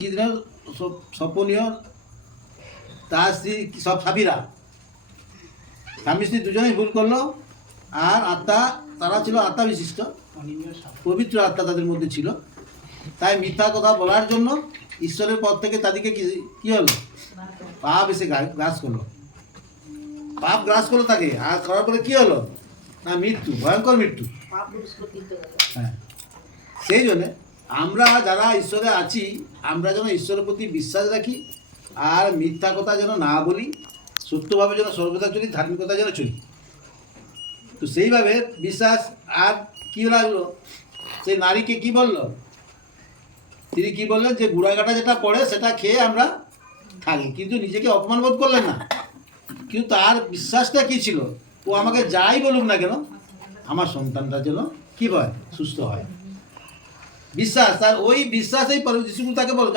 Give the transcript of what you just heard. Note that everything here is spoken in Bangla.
দিনের স্বপনীয় তার স্ত্রী সব সাবিরা স্বামী স্ত্রী দুজনেই ভুল করলো। আর আত্মা, তারা ছিল আত্মা বিশিষ্ট, পবিত্র আত্মা তাদের মধ্যে ছিল। তাই মিথ্যা কথা বলার জন্য ঈশ্বরের পথ থেকে তাদেরকে কি হলো, পাপ এসে গ্রাস করলো। পাপ গ্রাস করলো তাকে, আর করার পরে কি হলো না, মৃত্যু, ভয়ঙ্কর মৃত্যু। হ্যাঁ, সেই জন্যে আমরা যারা ঈশ্বরে আছি, আমরা যেন ঈশ্বরের প্রতি বিশ্বাস রাখি, আর মিথ্যা কথা যেন না বলি, সত্যভাবে যেন সর্বদা চলি, ধার্মিকতা যেন চলি। তো সেইভাবে বিশ্বাস। আর কী লাগলো, সেই নারীকে কি বলল, তিনি কি বললেন যে গুড়াকাটা যেটা পড়ে সেটা খেয়ে আমরা থাকি, কিন্তু নিজেকে অপমান বোধ করলেন না। কিন্তু তার বিশ্বাসটা কী ছিল, ও আমাকে যাই বলুক না কেন, আমার সন্তানটা যেন কী হয়, সুস্থ হয়। বিশ্বাস, তার ওই বিশ্বাসেই যিশু তাকে বল